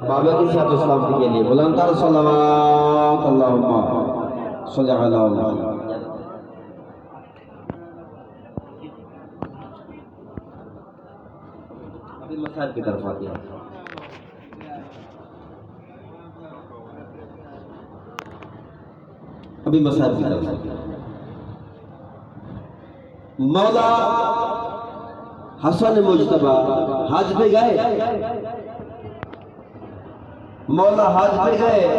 बाबा की साथ सलाम के लिए बुलंद तर सल्लल्लाहु अल्लाहुम्मा सल्ली अला मुहम्मद। अभी मसाइल की तरफ आती है। अभी मसाइल की तरफ आती है। मौला हसन मुज्तबा हज पे गए, मौला हज पे गए।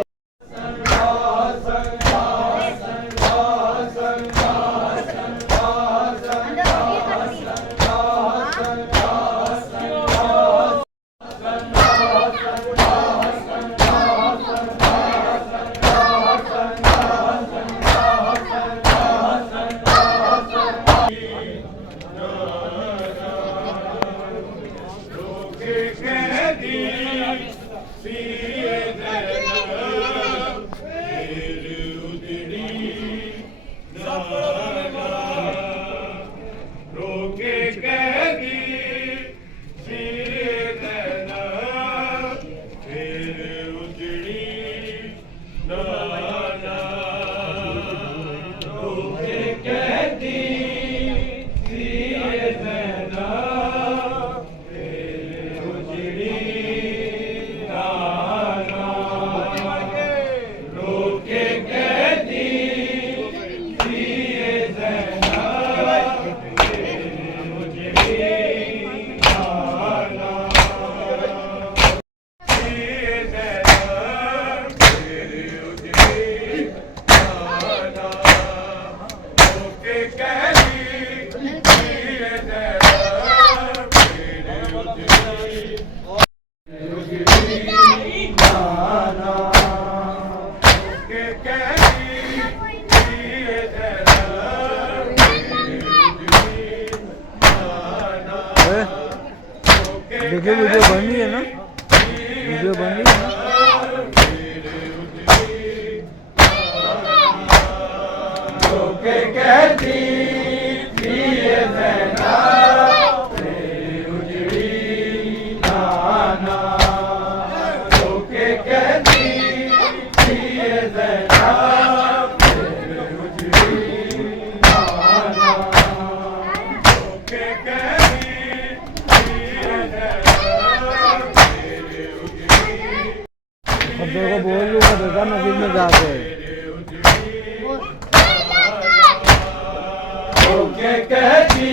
देखिए वीडियो बन रही है ना, वीडियो बन रही है ना। कहती थी ये ज़ैनब तेरी उजड़ी नाना, रोके कहती थी ये ज़ैनब तेरी उजड़ी नाना, रोके कहती थी ये ज़ैनब तेरी उजड़ी। अब देखो बोल लूँगा, देखा मस्जिद में जाके कहती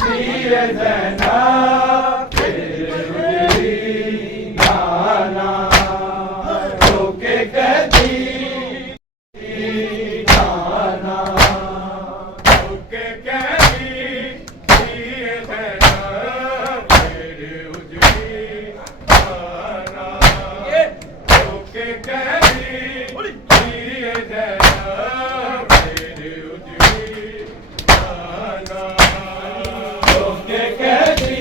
थी ये ज़ैनब तेरी उजड़ी नाना, रोके कहती थी नाना, रोके कहती थी ये ज़ैनब तेरी उजड़ी नाना, रोके कहती थी ये ज़ैनब तेरी उजड़ी नाना, रोके कहती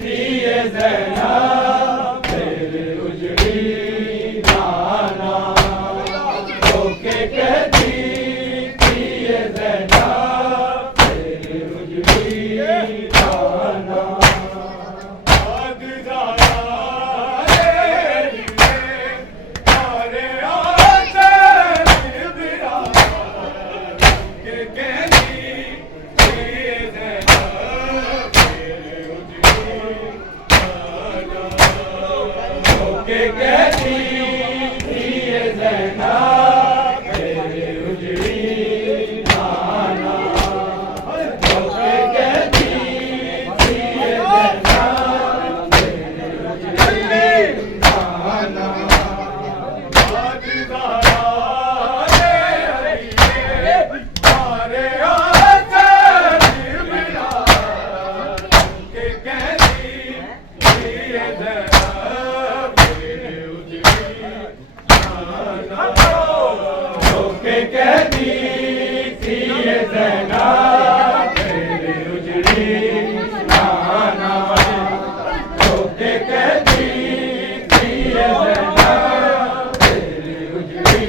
थी ये ज़ैनब तेरी उजड़ी नाना, रोके कहती थी ये ज़ैनब तेरी उजड़ी नाना। कहती थी ये ज़ैनब तेरी उजड़ी नाना, रोके कहती थी ये ज़ैनब तेरी उजड़ी नाना। कहती थी ये ज़ैनब तेरी उजड़ी नाना, रोके कहती थी ये ज़ैनब तेरी उजड़ी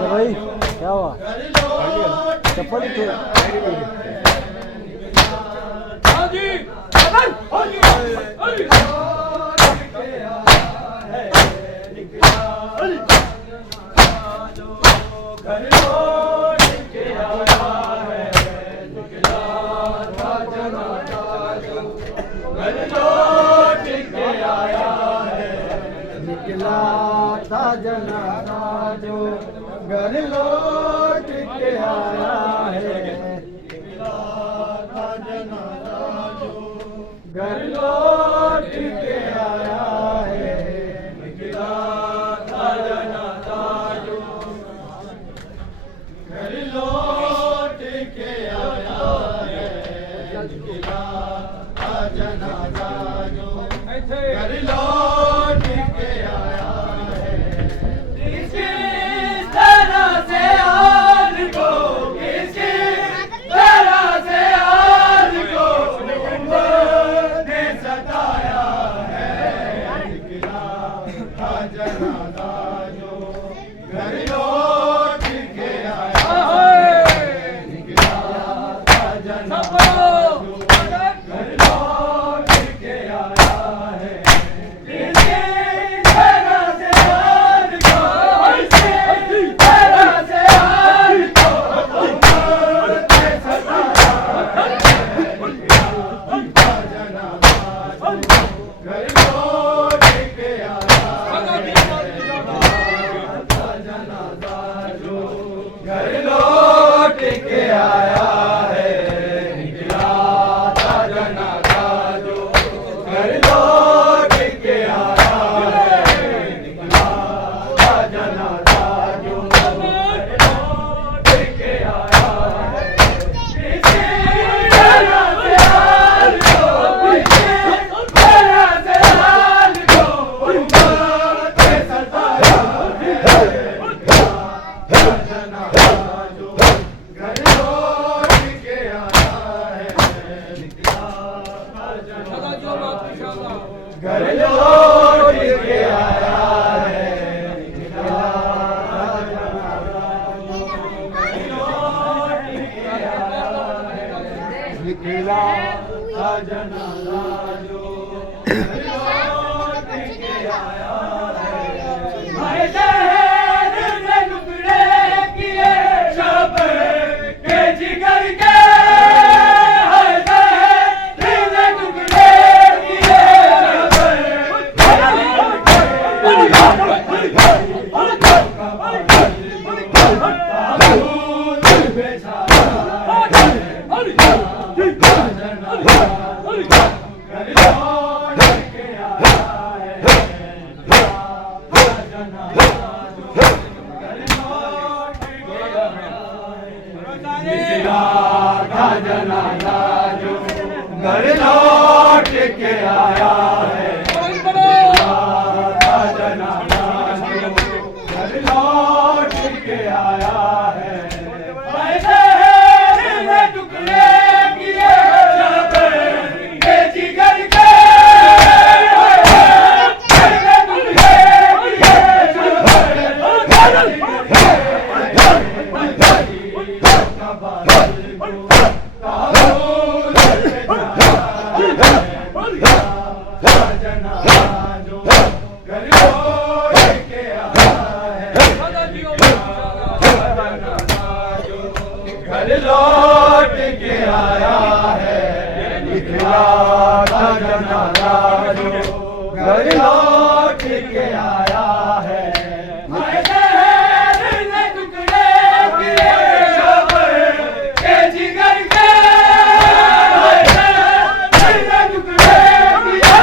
भाई क्या हुआ चप्पल निकला था जनाजा जो घर लौट के आया है। निकला था जनाजा जो घर लौट के आया है। निकला था जनाजा जो घर लौट के आया है। निकला था जनाजा जो घर लौट के आया है। किस तरह से आज को, किस तरह से आज को ने सताया है। निकला था जनाजा जो घर लौट के आया है। निकला था जनाजा जो घर लौट के आया है। घर लौट के आया है। निकला था जनाजा जो घर लौट के आया है। भाई शहर ने टुकड़े किए शब के जिगर के। निकला था जनाजा जो घर लौट के आया है। निकला था जनाजा जो घर लौट के आया है। टुकड़े किए शब के जिगर के। घर लौट के आया है। निकला था जनाजा जो घर लौट के आया है। टुकड़े किए शब के जिगर के। टुकड़े किए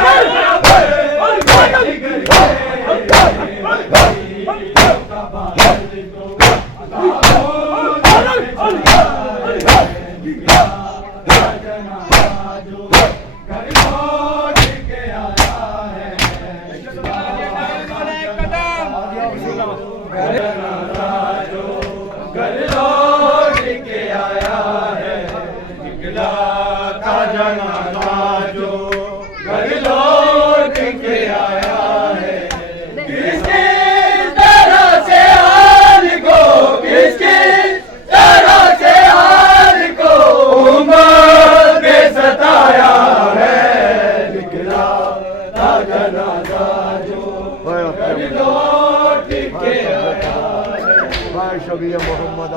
शबी मोहम्मद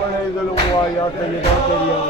बड़े जुल्म हुआ या सैयदा तेरिया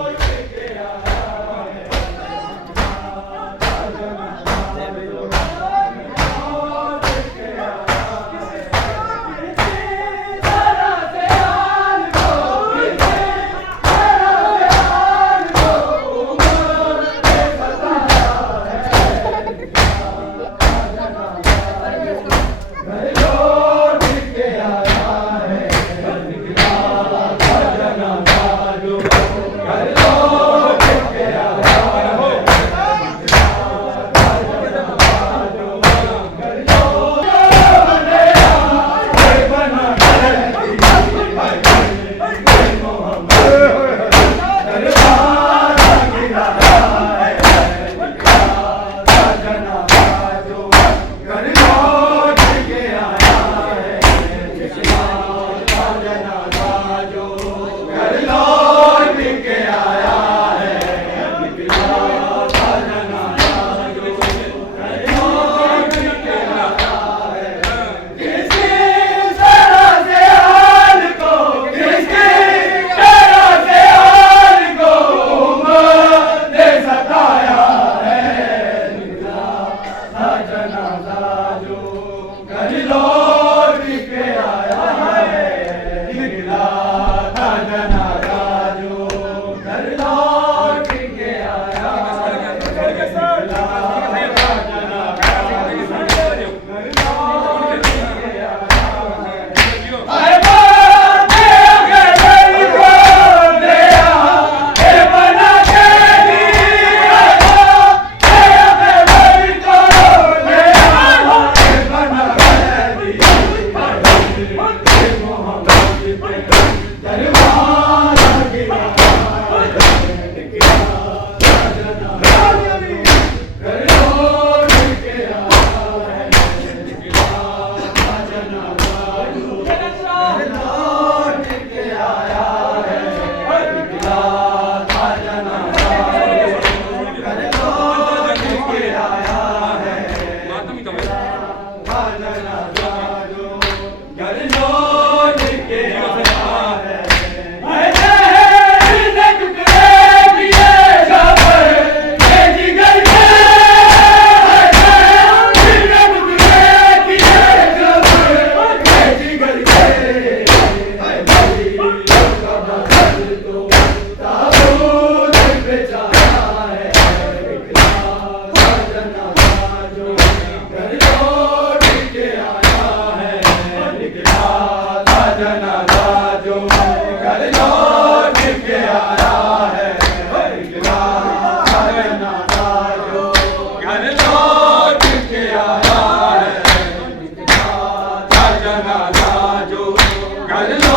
जो